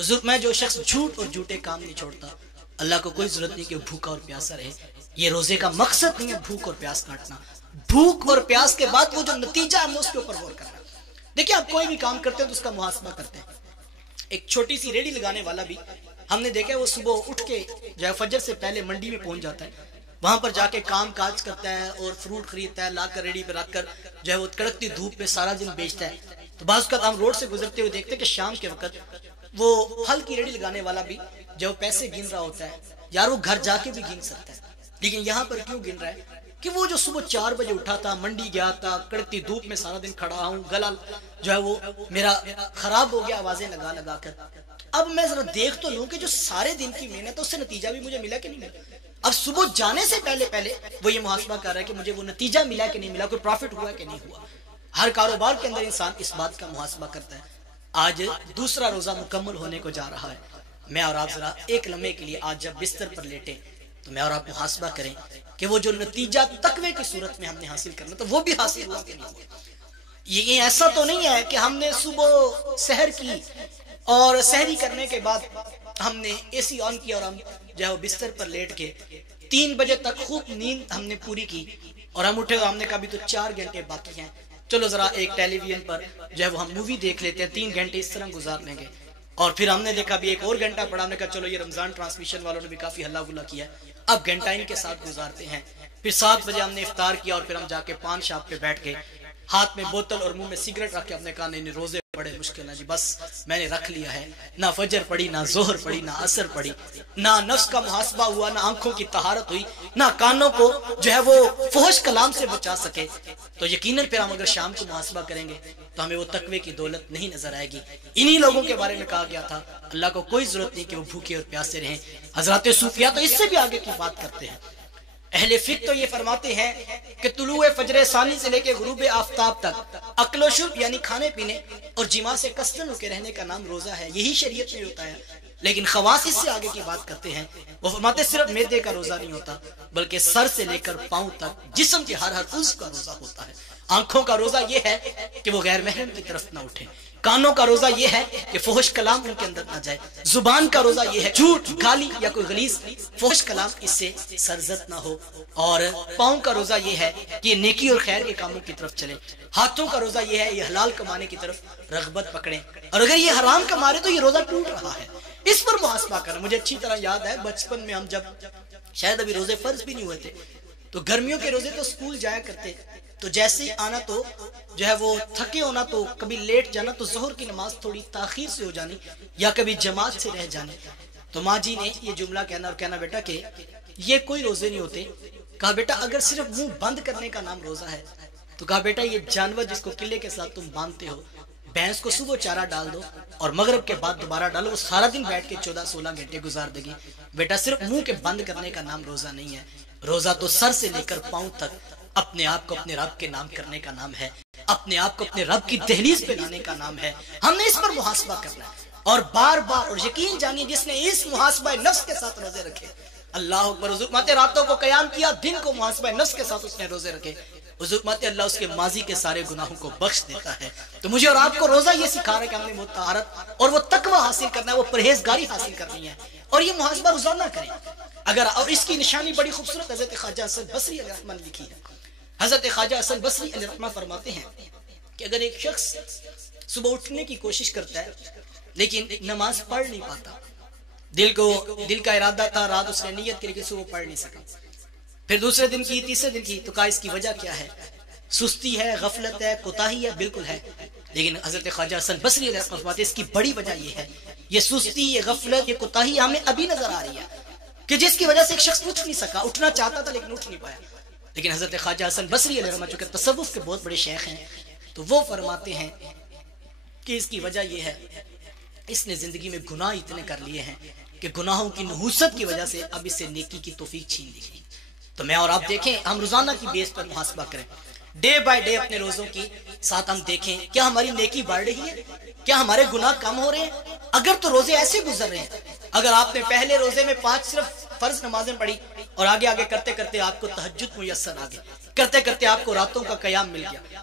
حضور میں جو شخص جھوٹ اور جھوٹے کام نہیں چھوڑتا، اللہ کو کوئی ضرورت نہیں کہ وہ بھوکا اور پیاسا رہے. یہ روزے کا مقصد نہیں ہے بھوک اور پیاس کاٹنا. بھوک اور پیاس کے بعد وہ جو نتیجہ ہم نے اس کے اوپر غور کرنا. دیکھیں آپ کوئی بھی کام کرتے ہیں تو اس کا محاسبہ کرتے ہیں. ایک چھوٹی سی ریڑھی لگانے والا بھی ہم نے دیکھا ہے، وہ صبح اٹھ کے جو ہے فجر سے پہلے منڈی میں پہنچ جاتا ہے، وہاں پر جا کے کام کاج کرتا ہے اور فروٹ خریدتا ہے، لا کر ریڑھی پہ رکھ کر جو ہے وہ کڑکتی دھوپ میں سارا دن بیچتا ہے. تو بعض اوقات ہم روڈ سے گزرتے ہوئے دیکھتے ہیں کہ شام کے وقت وہ پھل کی ریڑھی لگانے والا بھی جو پیسے گن رہا ہوتا ہے. یار وہ گھر جا کے بھی گن سکتا ہے، لیکن یہاں پر کیوں گن رہا ہے کہ وہ جو صبح 4 بجے اٹھا تھا، منڈی گیا تھا، کڑکتی دھوپ میں سارا دن کھڑا ہوں، گلا جو ہے وہ میرا خراب ہو گیا آوازیں لگا لگا کر. اب میں ذرا دیکھ تو لوں کہ جو سارے دن کی محنت ہے اس سے نتیجہ بھی مجھے ملا کہ نہیں ملا. اب صبح جانے سے پہلے وہ یہ محاسبہ کر رہا ہے کہ مجھے وہ نتیجہ ملا کہ نہیں ملا، کوئی پروفٹ ہوا کہ نہیں ہوا. ہر کاروبار کے اندر انسان اس بات کا محاسبہ کرتا ہے. آج دوسرا روزہ مکمل ہونے کو جا رہا ہے. میں اور آپ ذرا ایک لمحے کے لیے آج جب بستر پر لیٹے تو میں اور آپ محاسبہ کریں کہ وہ جو نتیجہ تقوی کی صورت میں ہم نے حاصل کرنا تو وہ بھی حاصل ہوا کہ نہیں ہوا. یہ ایسا تو نہیں ہے کہ ہم نے صبح سحر کی اور سحری کرنے کے بعد ہم نے اے سی آن کیا اور ہم جو ہے وہ بستر پر لیٹ کے 3 بجے تک خوب نیند ہم نے پوری کی اور ہم اٹھے تو ہم نے کہا بھی تو 4 گھنٹے باقی ہیں، چلو ذرا ایک ٹیلی ویژن پر جو ہے وہ ہم مووی دیکھ لیتے ہیں، 3 گھنٹے اس طرح گزار لیں گے. اور پھر ہم نے دیکھا بھی ایک اور گھنٹہ پڑا، ہم نے کہا چلو یہ رمضان ٹرانسمیشن والوں نے بھی کافی ہلا گلا کیا ہے، اب گھنٹہ ان کے ساتھ گزارتے ہیں. پھر 7 بجے ہم نے افطار کیا اور پھر ہم جا کے پان شاپ پہ بیٹھ کے ہاتھ میں بوتل اور منہ میں سگریٹ رکھ کے ہم نے کہا نہیں روزے بڑے مشکل ہیں جی، بس میں نے رکھ لیا ہے. نہ فجر پڑی، نہ ظہر پڑی، نہ عصر پڑی، نہ نفس کا محاسبہ ہوا، نہ آنکھوں کی طہارت ہوئی، نہ کانوں کو جو ہے وہ فحش کلام سے بچا سکے. تو یقیناً پھر ہم اگر شام کو محاسبہ کریں گے تو ہمیں وہ تقوی کی دولت نہیں نظر آئے گی. انہی لوگوں کے بارے میں کہا گیا تھا اللہ کو کوئی ضرورت نہیں کہ وہ بھوکے اور پیاسے رہیں. حضرات صوفیہ تو اس سے بھی آگے کی بات کرتے ہیں. اہل فقہ تو یہ فرماتے ہیں کہ طلوع فجر ثانی سے لے کے غروب آفتاب تک اکل و شرب یعنی کھانے پینے اور جماع سے کثرن ہو کے رہنے کا نام روزہ ہے. یہی شریعت میں ہوتا ہے. لیکن خواص اس سے آگے کی بات کرتے ہیں. وہ فرماتے صرف معدے کا روزہ نہیں ہوتا بلکہ سر سے لے کر پاؤں تک جسم کے ہر عضو کا روزہ ہوتا ہے. آنکھوں کا روزہ یہ ہے کہ وہ غیر محرم کی طرف نہ اٹھے. کانوں کا روزہ یہ ہے کہ فحش کلام ان کے اندر نہ جائے. زبان کا روزہ یہ ہے جھوٹ، گالی یا کوئی غلیظ فحش کلام اس سے سرزد نہ ہو. اور پاؤں کا روزہ یہ ہے کہ یہ نیکی اور خیر کے کاموں کی طرف چلے. ہاتھوں کا روزہ یہ ہے یہ حلال کمانے کی طرف رغبت پکڑیں. اور اگر یہ حرام کما رہے تو یہ روزہ ٹوٹ رہا ہے. اس پر محاسبہ کرنا. مجھے اچھی طرح یاد ہے بچپن میں ہم جب شاید ابھی روزے فرض بھی نہیں ہوئے تھے تو گرمیوں کے روزے تو اسکول جایا کرتے، تو جیسے ہی آنا تو جو ہے وہ تھکے ہونا تو کبھی لیٹ جانا تو ظہر کی نماز تھوڑی تاخیر سے ہو جانی یا کبھی جماعت سے رہ جانی. تو ماں جی نے یہ جملہ کہنا اور کہنا بیٹا کہ یہ کوئی روزے نہیں ہوتے. کہا بیٹا اگر صرف منہ بند کرنے کا نام روزہ ہے تو کہا بیٹا یہ جانور جس کو قلعے کے ساتھ تم باندھتے ہو، بھینس کو صبح چارہ ڈال دو اور مغرب کے بعد دوبارہ ڈالو، وہ سارا دن بیٹھ کے 14-16 گھنٹے گزار دے گی. بیٹا صرف منہ کے بند کرنے کا نام روزہ نہیں ہے. روزہ تو سر سے لے کر پاؤں تک اپنے آپ کو اپنے رب کے نام کرنے کا نام ہے، اپنے آپ کو اپنے رب کی دہلیز پہ لانے کا نام ہے. ہم نے اس پر محاسبہ کرنا ہے اور بار بار. اور یقین جانیے جس نے اس محاسبہ نفس کے ساتھ روزے رکھے، اللہ اکبر، حضور ماتے راتوں کو قیام کیا، دن کو محاسبہ نفس کے ساتھ اس نے روزے رکھے، حضور ماتے اللہ اس کے ماضی کے سارے گناہوں کو بخش دیتا ہے. تو مجھے اور آپ کو روزہ یہ سکھا رہا ہے کہ ہم نے وہ طہارت اور وہ تقوی حاصل کرنا ہے، وہ پرہیزگاری حاصل کرنی ہے اور یہ محاسبہ روزانہ کریں. اگر اور اس کی نشانی بڑی خوبصورت حضرت خواجہ حسن بصری علیہ الرحمہ نے لکھی ہے. حضرت خواجہ حسن بصری علیہ الرحمہ فرماتے ہیں کہ اگر ایک شخص صبح اٹھنے کی کوشش کرتا ہے لیکن نماز پڑھ نہیں پاتا، دل کا ارادہ تھا، رات اس نے نیت کی لیکن صبح پڑھ نہیں سکا، پھر دوسرے دن کی، تیسرے دن کی، تو کہا اس کی وجہ کیا ہے؟ سستی ہے، غفلت ہے، کوتاہی ہے؟ بالکل ہے. لیکن حضرت خواجہ حسن بصری علیہ الرحمہ فرماتے ہیں اس کی بڑی وجہ یہ ہے، یہ سستی، یہ غفلت، یہ کوتاہی ہمیں ابھی نظر آ رہی ہے کہ جس کی وجہ سے ایک شخص اٹھ نہیں سکا، اٹھنا چاہتا تھا لیکن اٹھ نہیں پایا. لیکن حضرت خواجہ حسن بصری علیہ الرحمہ چونکہ تصوف کے بہت بڑے شیخ ہیں تو وہ فرماتے ہیں کہ اس کی وجہ یہ ہے اس نے زندگی میں گناہ اتنے کر لیے ہیں کہ گناہوں کی نحوست کی وجہ سے اب اس سے نیکی کی توفیق چھین لی گئی. تو میں اور آپ دیکھیں، ہم روزانہ کی بیس پر محاسبہ کریں، ڈے بائی ڈے اپنے روزوں کی ساتھ ہم دیکھیں کیا ہماری نیکی بڑھ رہی ہے، کیا ہمارے گناہ کم ہو رہے ہیں. اگر تو روزے ایسے گزر رہے ہیں، اگر آپ نے پہلے روزے میں 5 صرف فرض نمازیں پڑھی اور آگے آگے کرتے کرتے آپ کو تہجد میسر آ گئی، کرتے کرتے آپ کو راتوں کا قیام مل گیا،